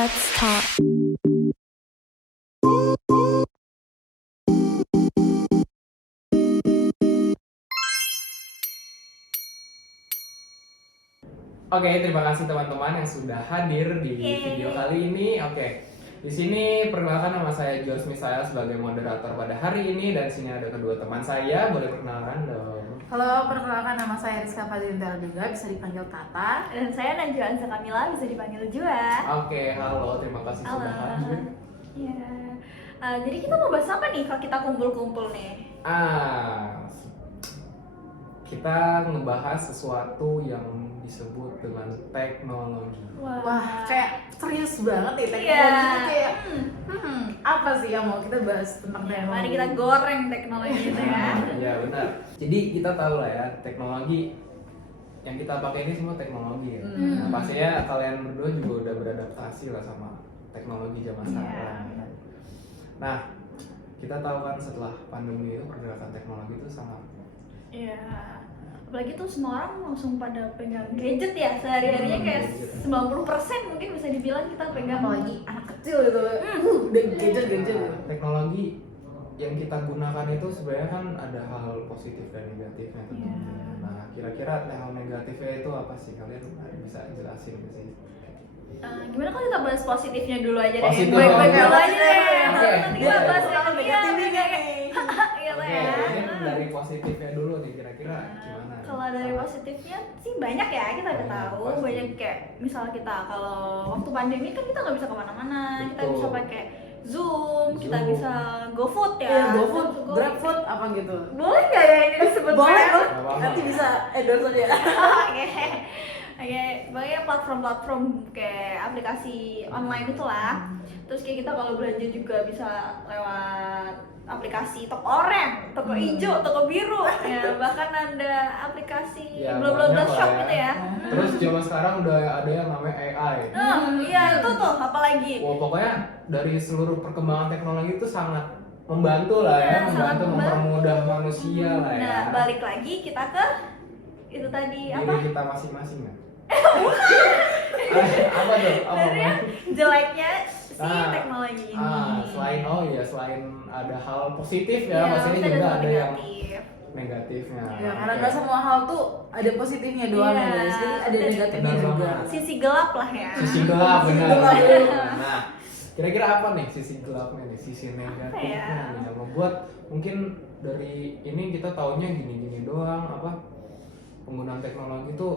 Let's talk. Oke, terima kasih teman-teman yang sudah hadir di video kali ini. Oke, di sini perkenalkan nama saya George Misael sebagai moderator pada hari ini, dan sini ada kedua teman saya. Boleh perkenalkan dong. Halo, perkenalkan nama saya Rizka Fadlintara juga, bisa dipanggil Tata. Dan saya Najwa Ansa Kamila, bisa dipanggil Jua. Oke, halo, terima kasih sudah hadir. Iya. Jadi kita mau bahas apa nih kalau kita kumpul-kumpul nih? Kita ngebahas sesuatu yang disebut dengan teknologi. Wah, kayak serius banget nih teknologi Iya. itu kayak apa sih yang mau kita bahas tentang teknologi? Mari kita goreng teknologi itu ya. Ya benar. Jadi kita tahu lah ya, teknologi yang kita pakai ini semua teknologi ya. Nah, pastinya kalian berdua juga udah beradaptasi lah sama teknologi zaman sekarang. Nah, kita tahu kan setelah pandemi itu pergerakan teknologi itu sangat. Iya. Apalagi tuh semua orang langsung pada pegang gadget ya, sehari-harinya kayak 90% mungkin bisa dibilang kita pegang. Apalagi anak kecil gitu, udah gadget. Teknologi yang kita gunakan itu sebenarnya kan ada hal positif dan negatifnya tentunya. Nah, kira-kira hal negatifnya itu apa sih? Kalian bisa jelasin nggak sih? Gimana kalau kita bahas positifnya dulu aja deh? Positif Baik-baik dulu. dulu aja deh. Oke. Nanti kita bahas yang negatifnya nih. Iya lah Oke, ya. ini dari positifnya dulu nih, kira-kira gimana? Kalau dari positifnya sih banyak ya, kita udah Banyak, tahu pasti. banyak kayak misal kita kalau waktu pandemi kan kita nggak bisa kemana-mana, kita Betul. bisa pakai Zoom, kita Zoom. bisa GoFood ya. Ya, GoFood, Go- GrabFood apa gitu. Boleh nggak ya ini disebut? Boleh loh, Nggak apa-apa. nanti bisa endorse aja. Oke. Oke, banyak platform-platform kayak aplikasi online itulah. Terus kayak kita kalau belanja juga bisa lewat aplikasi toko oranye, toko hijau, toko biru, ya bahkan ada aplikasi Ya, bla banyak lah shop ya. gitu ya. Terus zaman sekarang udah ada yang namanya AI. Iya itu tuh apalagi. Wah, pokoknya dari seluruh perkembangan teknologi itu sangat membantu lah ya, Iya, sangat membantu membantu. mempermudah manusia lah ya. Nah balik lagi kita ke itu tadi apa? Diri kita masing-masing ya. Apa tuh? Apa? Dari yang jeleknya si Ah, teknologi ini. Selain ada hal positif ya, Iya, pastinya bisa juga hal ada yang negatif. negatifnya. Ya, karena Oke. nggak semua hal tuh ada positifnya doang ya Iya, guys, jadi ada benar. negatifnya Benar juga. banget. Sisi gelap lah ya. Sisi gelap Sisi benar. gelap. Nah, kira-kira apa nih sisi gelapnya nih, sisi negatifnya ya? nih yang membuat mungkin dari ini kita taunya gini-gini doang, apa penggunaan teknologi itu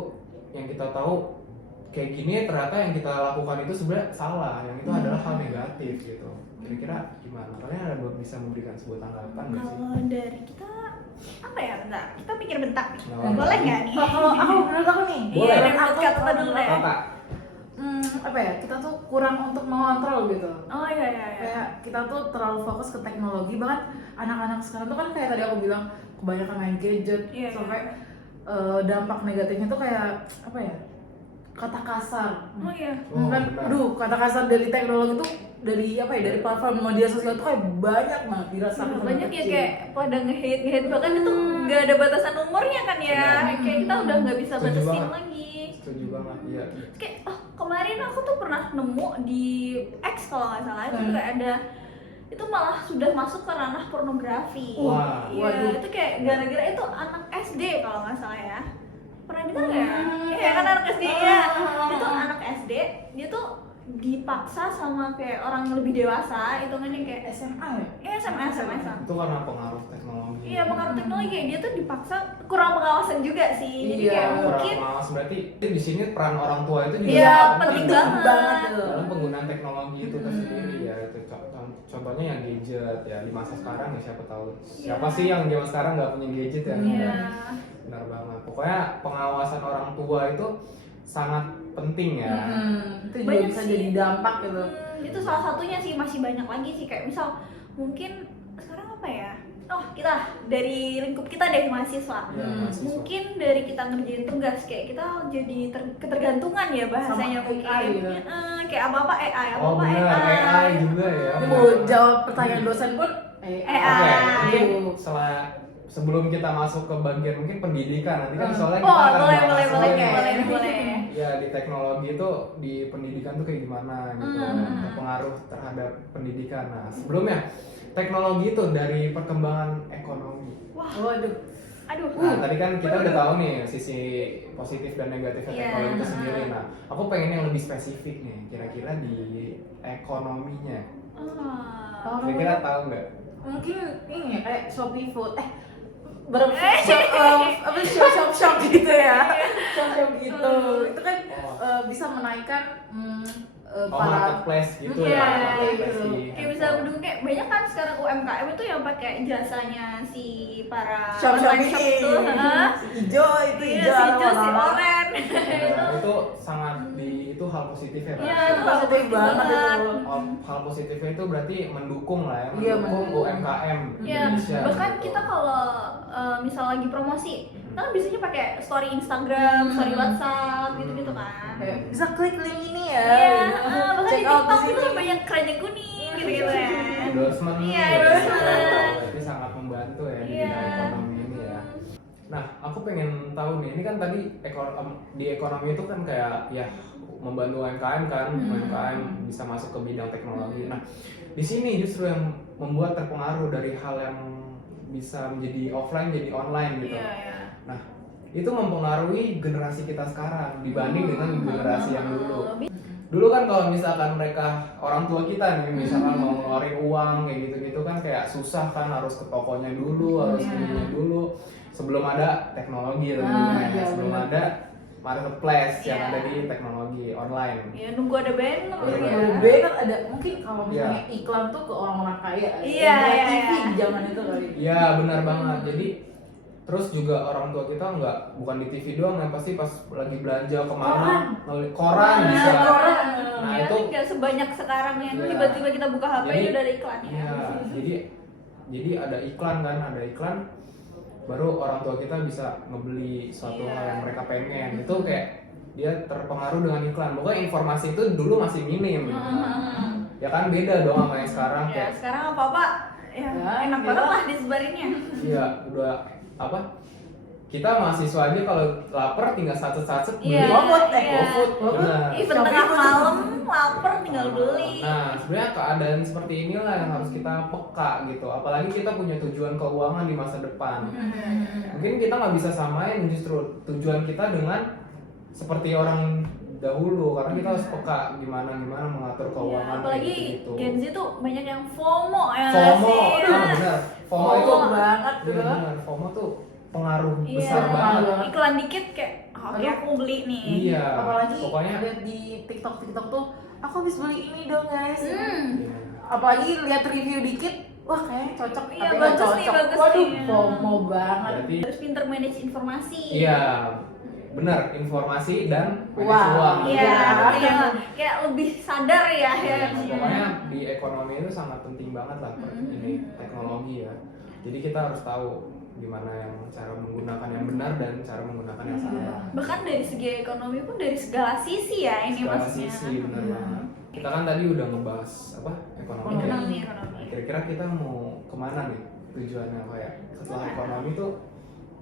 yang kita tahu kayak gini, ternyata yang kita lakukan itu sebenarnya salah, yang itu adalah hal negatif gitu. Kira-kira gimana? Kalian ada bisa memberikan sebuah tanggapan nggak sih? Kalau dari kita apa ya, bentar, kita pikir bentar. Nggak Boleh nggak nih? Kalau aku menurut aku nih, Boleh. Iya, menurut menurut Kak Tata dulu deh. Kata, apa ya, kita tuh kurang untuk mengontrol gitu. Oh iya. Kayak kita tuh terlalu fokus ke teknologi, bahkan anak-anak sekarang tuh kan kayak tadi aku bilang kebanyakan main gadget, Iya, sampai dampak negatifnya tuh kayak apa ya, kata kasar. Oh iya. Oh, Kan, benar. aduh, kata kasar dari teknologi tuh dari apa ya, dari platform media sosial tuh kayak banyak banget dirasakan sama Banyak ya kecil. kayak pada nge-hate bahkan itu nggak ada batasan umurnya kan ya. Benar. Kayak kita udah nggak bisa Setuju batasin banget. lagi. Setuju banget, iya. Kayak kemarin aku tuh pernah nemu di X kalau nggak salah itu kayak ada, itu malah sudah masuk ke ranah pornografi. Wah. Iya, Waduh. itu kayak gara-gara itu anak SD kalau nggak salah ya. Pernah dengar nggak? Iya Iya. kan anak SD ya. Itu anak SD, dia tuh dipaksa sama kayak orang yang lebih dewasa, hitungannya kayak SMA ya? ya SMA. Itu karena pengaruh teknologi. Iya, pengaruh teknologi kayak dia tuh dipaksa, kurang pengawasan juga sih. Jadi Iya, kayak Kurang mungkin pengawas, berarti di sini peran orang tua itu juga iya sangat penting penting banget. tuh. dalam penggunaan teknologi itu tersendiri ya. Itu contohnya yang gadget ya, di masa sekarang ya, siapa tahu siapa Iya. sih yang zaman sekarang nggak punya gadget ya. Iya. Benar banget, pokoknya pengawasan orang tua itu sangat penting ya. Itu juga Banyak bisa sih. jadi dampak gitu. Itu salah satunya sih, masih banyak lagi sih kayak misal mungkin sekarang apa ya? Oh, kita dari lingkup kita deh mahasiswa. Ya, mahasiswa. Mungkin dari kita ngerjain tugas kayak kita jadi ketergantungan ya bahasanya Sama mungkin. AI ya. Kayak apa-apa AI, Oh apa-apa benar, AI. AI juga ya. Ini mau jawab pertanyaan dosen pun AI. Oke, ini Aduh. sebelum kita masuk ke bagian mungkin pendidikan nanti kan soalnya Oh, kita akan boleh, bahas boleh, boleh, soalnya. boleh, boleh. Ya di teknologi itu di pendidikan tuh kayak gimana gitu, terpengaruh terhadap pendidikan. Nah sebelumnya teknologi itu dari perkembangan ekonomi. Waduh. Aduh. Nah tadi kan kita udah tahu nih sisi positif dan negatifnya Iya. teknologi itu sendiri. Nah aku pengen yang lebih spesifik nih, kira-kira di ekonominya. Ah. Kira-kira tahu nggak? Mungkin ini kayak Shopee Food shop gitu ya, shop gitu itu kan bisa menaikkan Marketplace gitu Iya, ya, marketplace gitu. di Kayak bisa berdua kayak banyak kan sekarang UMKM itu yang pakai jasanya si para shop online ini shop itu, si hijau itu iya, hijau si hijau, si warna-warna. oren. Nah, itu sangat itu hal positif ya. Iya, Pak? itu positif banget itu. Hal positifnya itu berarti mendukung lah ya, Iya, mendukung mendukung. UMKM Iya, Indonesia. bahkan gitu. kita kalau misal lagi promosi, kita kan biasanya pakai story Instagram, story WhatsApp, gitu-gitu kan. Kayak bisa klik link ini ya, Iya, gitu. bahkan di Check out TikTok di itu sini. banyak keranjang kuning, gitu-gitu ya. endorsement, Iya, gitu. endorsement. Berarti sangat membantu ya di Iya. bidang ekonomi ini ya. Nah, aku pengen tahu nih, ini kan tadi di ekonomi itu kan kayak ya membantu UMKM kan, UMKM bisa masuk ke bidang teknologi. Nah, di sini justru yang membuat terpengaruh dari hal yang bisa menjadi offline jadi online gitu. Iya, iya. Nah, itu mempengaruhi generasi kita sekarang dibanding dengan generasi yang dulu. Dulu kan kalau misalkan mereka orang tua kita nih misalkan mau ngeluarin uang kayak gitu-gitu kan kayak susah kan, harus ke tokonya dulu, harus ke ininya dulu sebelum ada teknologi tentunya, iya, sebelum benar. ada marketplace yang Iya. ada di teknologi online. Ya nunggu ada banner Iya. ya. Ada banner, ada mungkin kalau misalnya iklan tuh ke orang-orang kaya, Iya, ada iya, TV iya. zaman itu kali. Iya benar banget. Jadi terus juga orang tua kita bukan di TV doang yang pasti pas lagi belanja kemana koran bisa. Koran. Nah Ya, itu nggak sebanyak sekarang yang Iya. tiba-tiba kita buka HP Jadi- itu udah ada iklan ya. Iya, jadi ada iklan kan, ada iklan baru orang tua kita bisa ngebeli suatu Iya. hal yang mereka pengen. Itu kayak dia terpengaruh dengan iklan. Pokoknya informasi itu dulu masih minim. Ya kan beda dong sama yang sekarang Ya, kayak sekarang apa-apa ya, Ya, enak gila. banget lah disebarinnya. iya udah apa? Kita mahasiswa aja kalau lapar tinggal satset beli Iya, GoFood, iya. GoFood, benar. Even Shopee tengah Food. malam lapar tinggal beli. Nah, sebenarnya keadaan seperti inilah yang harus kita peka gitu. Apalagi kita punya tujuan keuangan di masa depan. Mungkin kita nggak bisa samain justru tujuan kita dengan seperti orang dahulu, karena kita harus peka gimana mengatur Ya, keuangan. apalagi gitu. Gen Z tuh banyak yang FOMO ya nggak FOMO, sih? benar. FOMO itu FOMO banget iya, gitu. benar. FOMO tuh pengaruh Iya, besar banget. iklan dikit kayak oke Aduh. aku beli nih. Iya. Apalagi pokoknya lihat di TikTok tuh, aku habis beli ini dong guys. iya. Apalagi lihat review dikit, wah kayaknya cocok. Iya, tapi nggak bagus nih, cocok. bagus Waduh, nih. FOMO banget. Berarti Harus pinter manage informasi. iya, benar, informasi dan manage Wah, uang. Iya, Iya. iya. Kayak lebih sadar ya. Ya, Ya. pokoknya di ekonomi itu sangat penting banget lah ini teknologi ya. Jadi kita harus tahu gimana yang cara menggunakan yang benar dan cara menggunakan yang salah. Bahkan dari segi ekonomi pun dari segala sisi ya ini Segala maksudnya. sisi benar Iya. banget. Kita kan tadi udah ngebahas apa ekonomi. ya. Ekonomi. Kira-kira kita mau kemana nih tujuannya kayak setelah ekonomi itu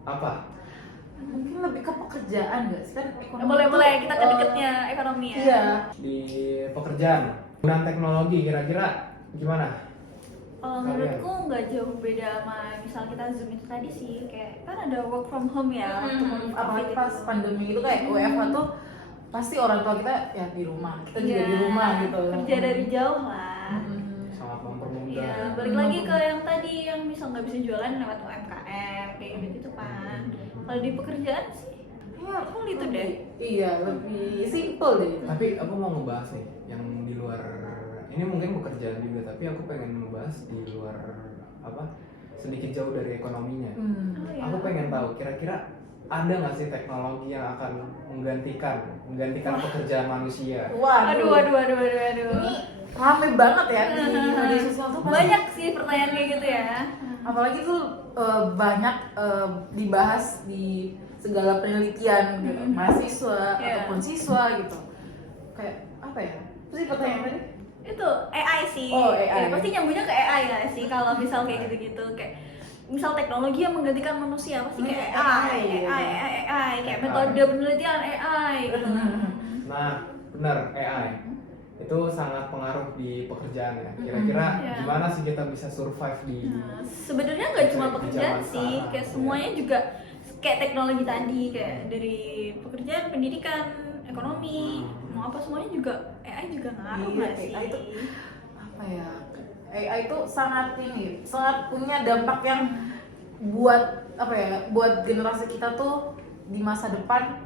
apa? Mungkin lebih ke pekerjaan nggak sih kan ekonomi Boleh-boleh tuh, kita ke deketnya ekonomi ya. Iya. Di pekerjaan, penggunaan teknologi kira-kira gimana? Kalau menurutku nggak jauh beda sama misal kita zoom itu tadi sih, kayak kan ada work from home ya. untuk Apalagi pas itu. pandemi itu kayak WFH tuh pasti orang tua kita ya di rumah, kita juga Iya, di rumah gitu. Kerja dari jauh lah. Sangat mempermudah. Iya, balik lagi ke yang tadi yang misal nggak bisa jualan lewat UMKM kayak gitu kan. Kalau di pekerjaan sih, Iya, full itu deh. Iya, lebih simple deh. Tapi aku mau ngebahas nih yang di luar, ini mungkin pekerjaan juga, tapi aku pengen ngebahas di luar apa sedikit jauh dari ekonominya. Oh, ya. Aku pengen tahu kira-kira ada nggak sih teknologi yang akan menggantikan pekerjaan manusia? Aduh. Ini rame banget ya di media sosial tuh pasti. Banyak sih pertanyaan kayak gitu ya. Apalagi tuh banyak dibahas di segala penelitian gitu, mahasiswa Iya. ataupun siswa gitu. Kayak apa ya? Apa sih pertanyaan tadi? Itu AI sih. Oh, AI. Ya, pasti nyambungnya ke AI nggak sih kalau misal kayak gitu-gitu kayak misal teknologi yang menggantikan manusia pasti kayak AI kayak AI. metode penelitian AI gitu. Nah, benar AI itu sangat pengaruh di pekerjaan ya. Kira-kira Iya. gimana sih kita bisa survive di Nah, sebenarnya nggak cuma Di pekerjaan zaman sih, sekarang, kayak iya. semuanya juga kayak teknologi tadi, kayak dari pekerjaan, pendidikan, ekonomi, mau apa semuanya juga AI juga ngaruh Iya, nggak sih? AI itu apa ya, AI itu sangat punya dampak yang buat apa ya, buat generasi kita tuh di masa depan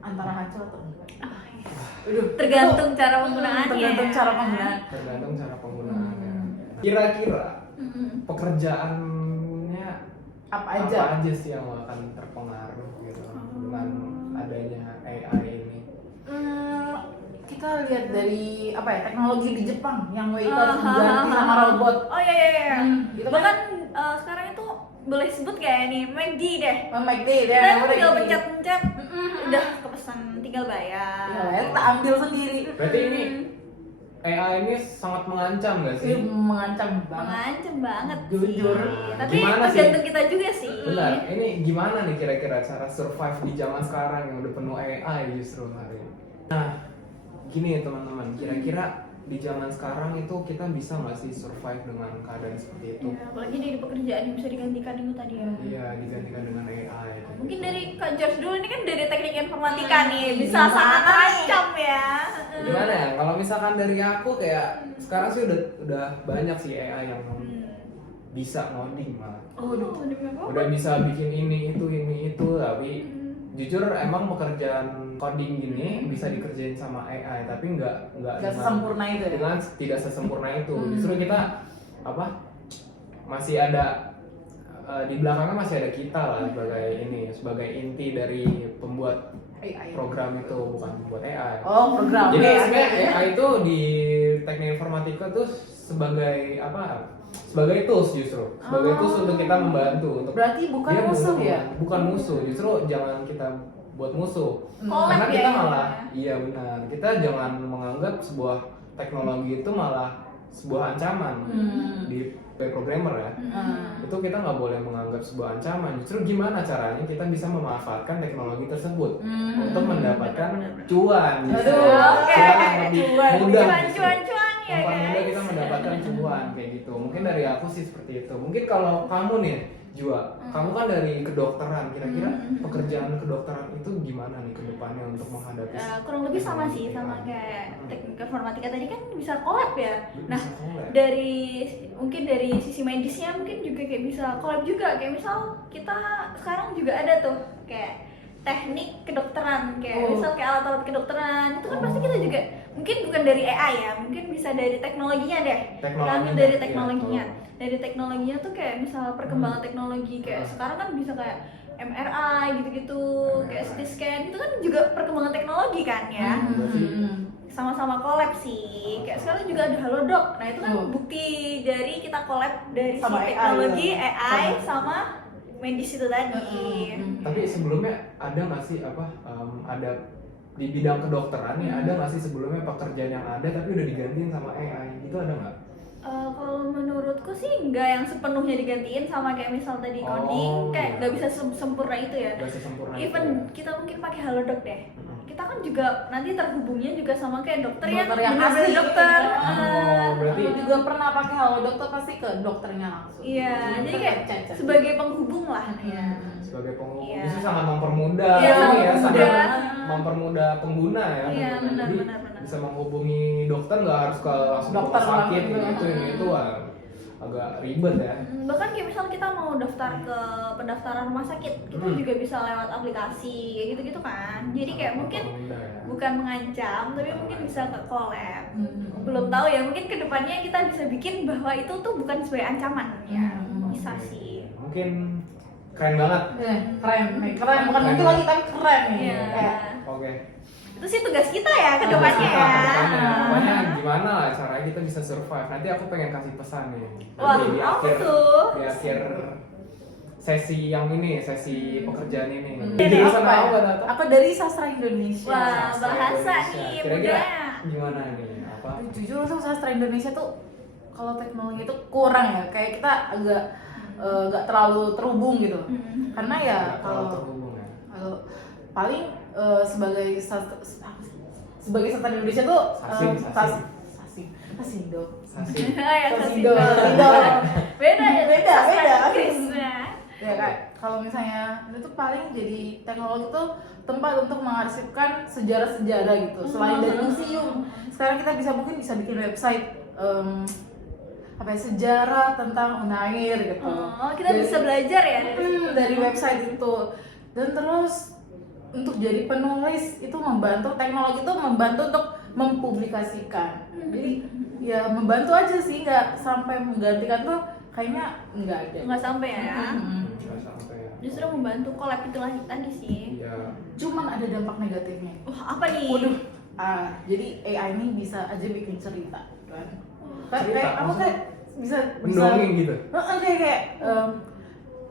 antara hancur atau enggak. Ah, iya. Aduh, Tergantung itu, cara penggunaannya. tergantung cara penggunaan. tergantung cara penggunaannya. Kira-kira Mm-mm. pekerjaannya Apa apa aja? aja sih yang akan terpengaruh gitu dengan adanya AI ini? Kita lihat dari apa ya, teknologi di Jepang yang waiter Ah, diganti ah, sama ah. robot. Oh iya iya iya. Itu kan Bahkan sekarang itu boleh sebut kayak nih McD deh. McD Kita ya, tinggal pencet-pencet, udah kepesan, tinggal Ya, bayar. kita ambil sendiri. Berarti ini AI ini sangat mengancam nggak sih? Itu mengancam banget. Mengancam banget Jujur. sih. Tapi Gimana sih? tergantung kita juga sih. Benar, ini gimana nih kira-kira cara survive di zaman sekarang yang udah penuh AI justru hari ini? Nah, gini ya teman-teman, kira-kira di zaman sekarang itu kita bisa nggak sih survive dengan keadaan seperti itu? Ya, apalagi dari pekerjaan yang bisa digantikan itu tadi ya. Iya, digantikan dengan AI. gitu. Mungkin dari Kak George dulu, ini kan dari teknik informatika nih, bisa Gimana sangat nih? terancam ya. Gimana ya? Kalau misalkan dari aku kayak sekarang sih udah banyak sih AI yang bisa ngoding malah. Oh, demi apa? Udah bisa bikin ini itu, tapi jujur emang pekerjaan coding gini bisa dikerjain sama AI, tapi nggak Gak dengan- sesempurna itu ya. dengan tidak sesempurna itu. Justru kita masih ada di belakangnya masih ada kita lah sebagai inti dari pembuat AI. program itu, bukan pembuat AI. Oh, program. Jadi Ya, sebenarnya ya. AI itu di teknik informatika tuh sebagai sebagai tools justru, sebagai tools untuk kita membantu untuk Berarti bukan dia musuh untuk- ya? bukan musuh, justru jangan kita buat musuh. Collab Karena ya kita ini malah, ya. iya benar, kita jangan menganggap sebuah teknologi itu malah sebuah ancaman di programmer ya. Itu kita nggak boleh menganggap sebuah ancaman. Justru gimana caranya kita bisa memanfaatkan teknologi tersebut untuk mendapatkan cuan. Justru. Aduh, oke. Cuan yang lebih Cuan, mudah. justru. Cuan-cuan ya Mempermudah guys. kita mendapatkan cuan kayak gitu. Mungkin dari aku sih seperti itu. Mungkin kalau kamu nih, Jua, kamu kan dari kedokteran. Kira-kira pekerjaan kedokteran itu gimana nih ke depannya untuk menghadapi? Kurang lebih sama sih, sama kayak teknik informatika tadi kan bisa collab ya. Nah, Bisa collab. mungkin dari sisi medisnya mungkin juga kayak bisa collab juga, kayak misal kita sekarang juga ada tuh kayak teknik kedokteran, kayak misal kayak alat-alat kedokteran itu kan pasti kita juga mungkin bukan dari AI ya, mungkin bisa dari teknologinya deh. Kami dari iya. teknologinya, dari teknologinya tuh kayak misal perkembangan teknologi kayak sekarang kan bisa kayak MRI gitu-gitu, kayak CT scan itu kan juga perkembangan teknologi kan ya. Sama-sama collab sih. Kayak sekarang juga ada Halodoc. Nah, itu kan bukti dari kita collab dari si Sama AI, teknologi ya. AI sama medis itu tadi. Tapi sebelumnya ada nggak sih ada di bidang kedokteran ya, ada nggak sih sebelumnya pekerjaan yang ada tapi udah digantiin sama AI? Itu ada nggak? Kalau menurutku sih nggak yang sepenuhnya digantiin sama kayak misal tadi coding, kayak nggak bisa sempurna itu ya. Nggak sesempurna Even itu. kita mungkin pakai Halodoc deh. Kita kan juga nanti terhubungnya juga sama kayak dokter yang yang bener-bener asli. dokter. Berarti Aku juga pernah pakai Halodoc tuh pasti ke dokternya langsung. Iya, jadi kayak Chat-chat. sebagai penghubung lah ya. sebagai penghubung Iya. justru sangat mempermudah Iya, ini ya, mempermudah. sangat mempermudah pengguna ya. Iya, pengguna. Jadi benar. bisa menghubungi dokter, nggak harus ke langsung ke Dokter rumah sakit banget. itu agak ribet ya. Bahkan kayak misal kita mau daftar ke pendaftaran rumah sakit, kita juga bisa lewat aplikasi kayak gitu-gitu kan. Jadi kayak mungkin Mempermudah ya. bukan mengancam, tapi mungkin bisa ke collab. Belum tahu ya, mungkin kedepannya kita bisa bikin bahwa itu tuh bukan sebagai ancaman ya. Bisa sih. Mungkin keren banget. Keren bukan mungkin lagi tapi keren nih. Iya. Kayak, Oke. Itu sih tugas kita ya kedepannya ya. Pokoknya gimana lah caranya kita bisa survive. Nanti aku pengen kasih pesan nih. Wah, Nanti apa tuh? Di akhir sesi yang ini, sesi pekerjaan ini. Dari Jurusan apa ya? apa Tata? Aku dari sastra Indonesia. Wah, Sastra bahasa Indonesia. nih, Kira-kira budaya. gimana nih? Apa? Jujur tuh sastra Indonesia tuh kalau teknologi itu kurang ya. Kayak kita agak nggak terlalu terhubung gitu. Karena ya Nggak terlalu kalau terhubung ya. paling sebagai sebagai sastra Indonesia tuh Sasindo. Ya, Sasindo. beda ya, Beda. Inggris. Nah. Ya kayak kalau misalnya itu tuh paling jadi teknologi tuh tempat untuk mengarsipkan sejarah-sejarah gitu. Selain dari museum, sekarang kita mungkin bisa bikin website sejarah tentang Unair gitu. Oh, kita bisa belajar ya dari situ. Dari website itu. Dan terus untuk jadi penulis itu teknologi itu membantu untuk mempublikasikan. Jadi ya membantu aja sih, nggak sampai menggantikan tuh kayaknya nggak ada. Nggak sampai ya. Nggak sampai ya. Justru membantu collab itu lagi tadi sih. Iya. Cuman ada dampak negatifnya. Wah, apa nih? Waduh. Jadi AI ini bisa aja bikin cerita kan. Cerita, Kayak aku kayak bisa Mendongeng gitu. kayak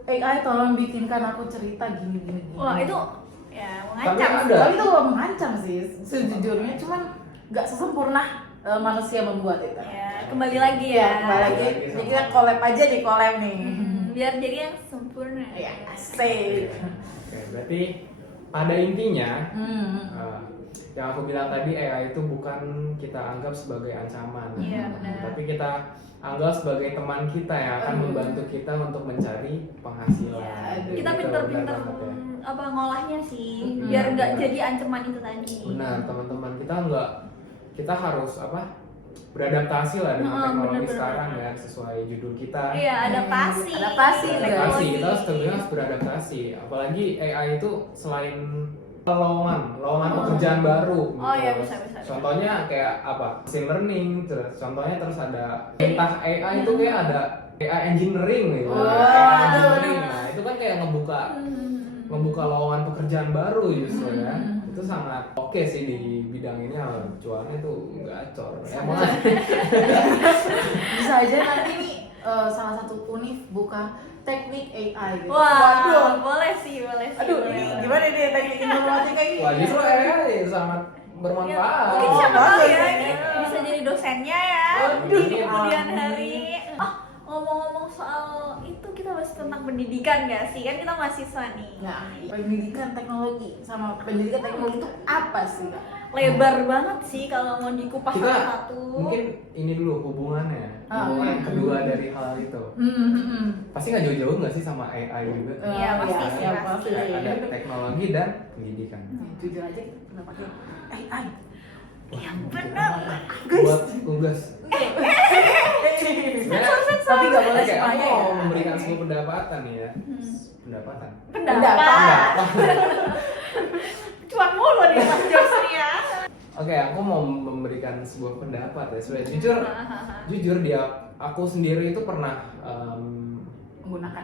AI tolong bikinkan aku cerita gini. Wah, itu ya Tapi mengancam. ada. Tapi itu mengancam sih sejujurnya, cuman nggak sesempurna manusia membuat itu. Ya, kembali lagi ya. Kembali lagi. Jadi kita collab aja nih Biar jadi yang sempurna. Ya, asik. Oke, berarti pada intinya Hmm. yang aku bilang tadi AI itu bukan kita anggap sebagai ancaman, Iya, benar. tapi kita anggap sebagai teman kita yang akan membantu kita untuk mencari penghasilan. Ya, Aduh, kita Gitu, pinter-pinter benar banget ya. ngolahnya sih, Mm-mm. biar nggak Benar. jadi ancaman itu tadi. Benar, teman-teman, kita harus beradaptasi lah dengan Heeh, teknologi benar-benar. sekarang ya, sesuai judul kita. Iya, adaptasi. Adaptasi, Beradaptasi, teknologi. kita harus tentunya harus beradaptasi. Apalagi AI itu selain lowongan pekerjaan baru. Oh, gitu. iya, bisa. Contohnya kayak machine learning, contohnya terus ada entah AI itu kayak ada AI engineering gitu. Oh, AI aduh, engineering. Nah, itu kan kayak ngebuka lowongan pekerjaan baru justru ya. Itu sangat oke sih di bidang ini, cuannya tuh gacor. Emang Bisa aja nanti nih salah satu univ buka teknik AI gitu. Wah, Waduh. boleh sih. Aduh, ini gimana nih teknik informatika ini? wah, justru AI sangat bermanfaat. Ya, mungkin siapa bagus tahu ya ini. ini bisa jadi dosennya ya Waduh, di kemudian amin. hari. Ngomong-ngomong soal itu, kita bahas tentang pendidikan gak sih? Kan kita mahasiswa nih. Nah, pendidikan teknologi sama pendidikan teknologi itu apa sih? Lebar banget sih kalau mau dikupas Kita satu-satu. mungkin ini dulu hubungan kedua dari hal itu. Pasti nggak jauh-jauh nggak sih sama AI juga? Iya, pasti sih, ya, pasti. Ada teknologi dan pendidikan. Jujur aja kita pernah pakai AI. Yang benar. Buat tugas. Tapi nggak boleh Oke, aku semuanya mau ya. memberikan sebuah pendapatan nih ya. Pendapatan. Pendapat. Cuan mulu nih Mas Jos nih ya. Oke, aku mau memberikan sebuah pendapat ya. Sebenarnya jujur aku sendiri itu pernah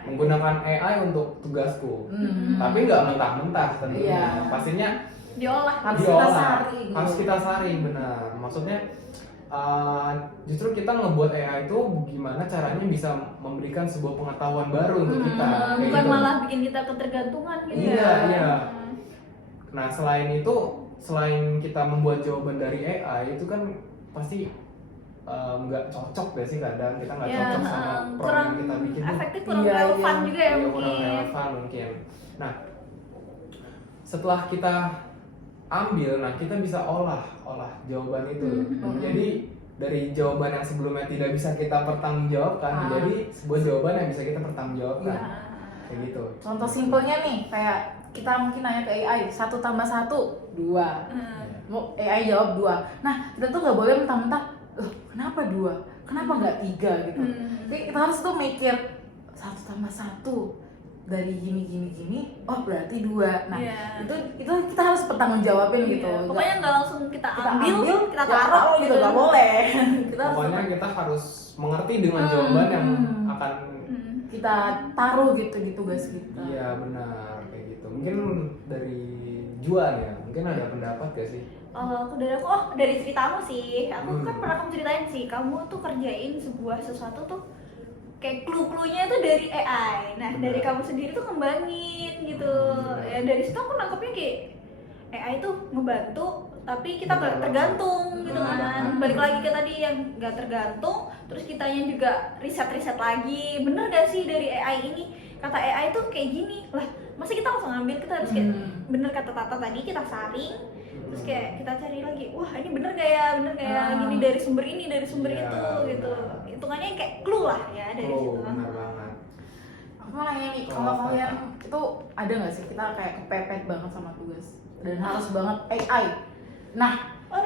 menggunakan AI untuk tugasku. Tapi nggak mentah-mentah tentunya. Iya. Pastinya Diolah. Harus kita saring. Benar. Maksudnya justru kita ngebuat AI itu gimana caranya bisa memberikan sebuah pengetahuan baru untuk kita. Kayak Bukan gitu. malah bikin kita ketergantungan gitu Iya, ya. iya. Nah, selain kita membuat jawaban dari AI itu kan pasti nggak cocok deh sih, kadang kita nggak Ya, cocok sama prompt kurang yang kita bikin. efektif, kurang Iya, relevan iya. juga ya Iya, kurang mungkin. relevan mungkin. Nah, setelah kita ambil, kita bisa olah jawaban itu. Jadi dari jawaban yang sebelumnya tidak bisa kita pertanggungjawabkan menjadi sebuah jawaban yang bisa kita pertanggungjawabkan. Iya. Kayak gitu. Contoh simpelnya nih, kayak kita mungkin nanya ke AI 1 tambah 1 2. Mau AI jawab 2. Nah, kita tuh nggak boleh mentah-mentah, kenapa 2? Kenapa nggak 3 gitu. Jadi kita harus tuh mikir 1 tambah 1 dari gini, oh berarti 2. Nah, Iya. itu kita harus pertanggungjawabin gitu. Iya, pokoknya nggak langsung kita kita ambil, kita ya taruh gitu, nggak boleh. Kita harus Pokoknya kita harus mengerti dengan jawaban yang akan kita taruh gitu di tugas kita. iya benar kayak gitu. Mungkin dari Juan ya, mungkin ada pendapat gak sih? Dari ceritamu sih, aku kan pernah kamu ceritain sih, kamu tuh kerjain sebuah sesuatu tuh kayak clue-cluenya itu dari AI. Nah, dari kamu sendiri tuh ngembangin gitu. Ya dari situ aku nangkepnya kayak AI tuh ngebantu, tapi kita nggak tergantung gitu kan. Balik lagi ke tadi yang nggak tergantung, terus kitanya juga riset lagi, bener gak sih dari AI ini, kata AI tuh kayak gini lah, masa kita langsung ngambil, kita harus kayak bener kata Tata tadi, kita saring, terus kayak kita cari lagi, wah ini bener gak ya, gini dari sumber ini, dari sumber Iya, itu gitu, benar. hitungannya kayak clue lah ya dari situ. Benar banget. Aku mau nanya nih, kalau kalian itu ada nggak sih kita kayak kepepet banget sama tugas dan harus banget AI? Nah,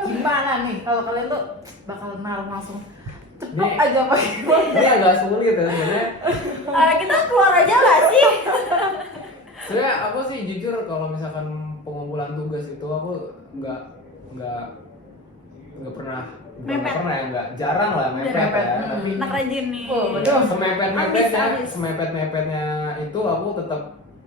gimana nih kalau kalian tuh bakal langsung cepet Nih. aja pakai Ini agak sulit ya sebenarnya. Kita keluar aja gak sih? Sebenarnya aku sih jujur kalau misalkan pengumpulan tugas itu aku nggak pernah Mepet. jarang lah mepet Mepet. ya. Tapi Anak rajin nih. Waduh. Habis. semepet-mepetnya itu aku tetap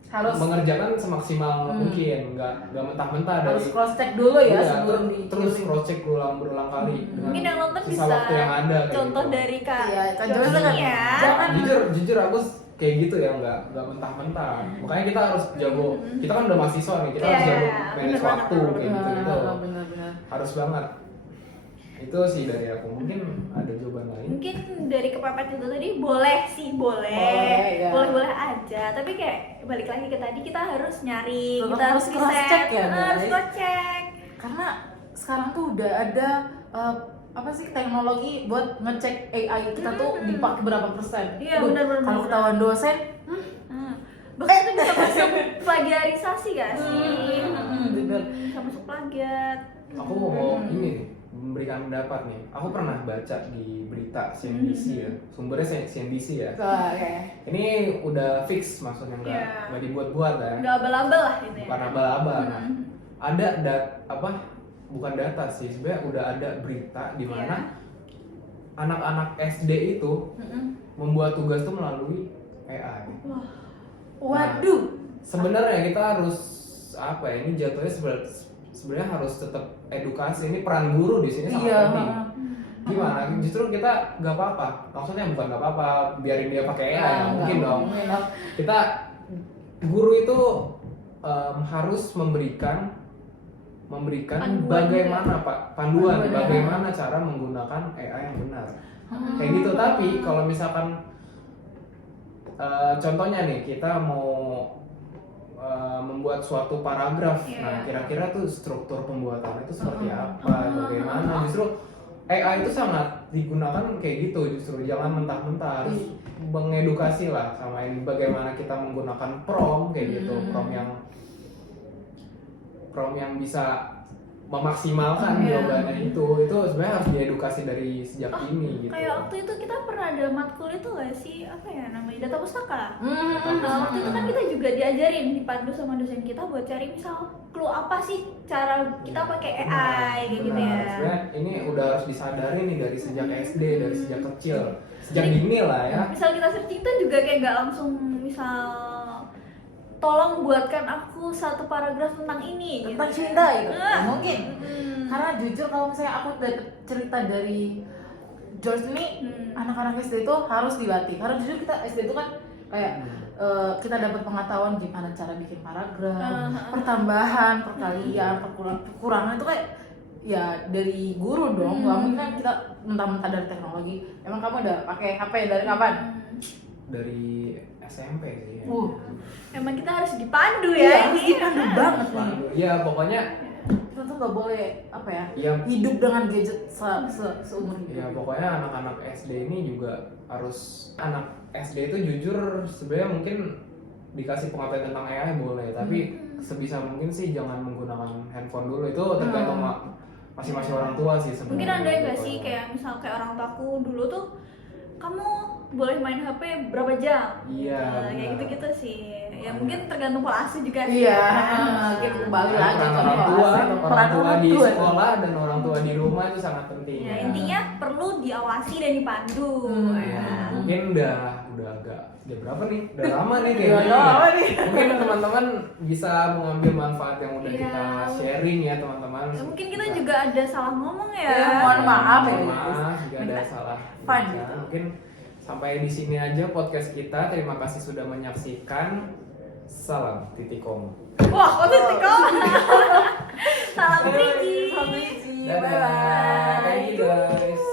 harus mengerjakan semaksimal mungkin, nggak mentah-mentah harus dari cross check dulu ya iya, sebelum terus dikirim. cross check berulang kali dengan Mungkin yang nonton sisa bisa waktu yang ada kayak contoh gitu. dari Kak Iya, Kak Joni Joni kan ya. jangan jujur aku kayak gitu ya, nggak mentah-mentah, makanya kita harus jago, kita kan udah mahasiswa nih, kita harus Iya, jago manage bener waktu banget. kayak gitu benar-benar. harus banget. Itu sih dari aku. Mungkin ada jawaban lain. Mungkin dari kepepet itu tadi boleh sih, ya. boleh aja, tapi kayak balik lagi ke tadi, kita harus nyari, Tetap kita harus harus cross check ya, harus guys. cross check. Karena sekarang tuh udah ada apa sih teknologi buat ngecek AI kita tuh dipakai berapa persen. Iya, Aduh, benar-benar. kalau ketahuan dosen, Bahkan itu bisa masuk plagiarisasi gak sih? bener. Bisa masuk plagiat. Aku mau ini nih, memberikan pendapat nih. Aku pernah baca di berita CNBC ya. Sumbernya CNBC ya. Oke. Ini udah fix, maksudnya Iya. nggak dibuat-buat ya. Udah abal-abal lah gitu ya. Bukan abal-abal. Nah, ada bukan data sih, sebenarnya udah ada berita di mana anak-anak SD itu membuat tugas tuh melalui AI. Waduh. Sebenarnya kita harus apa ya? Ini jatuhnya sebenarnya harus tetap edukasi. Ini peran guru di sini sangat Iya. penting. Gimana? Justru kita nggak apa-apa. Maksudnya bukan nggak apa-apa, biarin dia pakai AI, nggak mungkin dong. Kita guru itu harus memberikan Panduan bagaimana panduan Panduan, bagaimana cara menggunakan AI yang benar. Kayak gitu. Tapi kalau misalkan contohnya nih, kita mau membuat suatu paragraf, nah kira-kira tuh struktur pembuatannya itu seperti apa, bagaimana. Justru AI itu sangat digunakan kayak gitu, justru jangan mentah-mentah, harus mengedukasi lah sama ini, bagaimana kita menggunakan prompt kayak gitu, prompt yang bisa memaksimalkan jawabannya itu sebenarnya harus diedukasi dari sejak ini gitu. Kayak waktu itu kita pernah ada matkul itu gak sih, apa ya namanya, data pustaka. Nah, Nah waktu itu kan kita juga diajarin, dipandu sama dosen kita buat cari misal clue apa sih cara kita pakai AI kayak gitu ya. Sebenarnya ini udah harus disadari nih dari sejak SD, dari sejak kecil, sejak dini lah ya. Misal kita searching tuh juga kayak gak langsung misal tolong buatkan aku satu paragraf tentang ini Tentang gitu. cinta itu. Mungkin. Hmm. Karena jujur kalau misalnya aku dapet cerita dari George ini, anak-anak SD itu harus dilatih. Karena jujur kita SD itu kan kayak kita dapat pengetahuan gimana cara bikin paragraf, pertambahan, perkalian, kekurangan itu kayak ya dari guru dong. Gak mungkin kan kita mentah-mentah dari teknologi. Emang kamu udah pakai HP dari kapan? Dari SMP sih. Emang kita harus dipandu Iya, ya harus ini. dipandu banget nih. Iya, pokoknya Kita tuh gak boleh apa ya, ya hidup dengan gadget seumur hidup. ya pokoknya anak-anak SD ini juga harus, anak SD itu jujur sebenarnya mungkin dikasih pengetahuan tentang AI boleh, tapi sebisa mungkin sih jangan menggunakan handphone dulu, itu tergantung masing-masing orang tua sih sebenarnya. Mungkin ada nggak gitu. sih kayak misal kayak orang tuaku dulu tuh, kamu boleh main HP berapa jam? Iya, Nah, kayak benar. gitu-gitu sih. Ya mungkin tergantung pola asuh juga sih. Iya, ya. kita kembali lagi Peran ke orang tua, kelas. orang Peran tua orang di tua. sekolah dan orang tua di rumah itu sangat penting. Ya, intinya perlu diawasi dan dipandu. Ya, mungkin udah agak jam berapa nih? Udah lama nih Udah kayaknya. lama nih. Mungkin teman-teman bisa mengambil manfaat yang udah Iya. kita sharing ya teman-teman. Ya, mungkin kita juga ada salah ngomong ya. Ya, mohon maaf ya. Mohon maaf jika ada Minta salah. fun. baca. Mungkin sampai di sini aja podcast kita. Terima kasih sudah menyaksikan. Salam Titikom. Wah, kok titik-titik. Salam Sampai tinggi. jumpa. Dadah. Bye-bye. Thank you guys.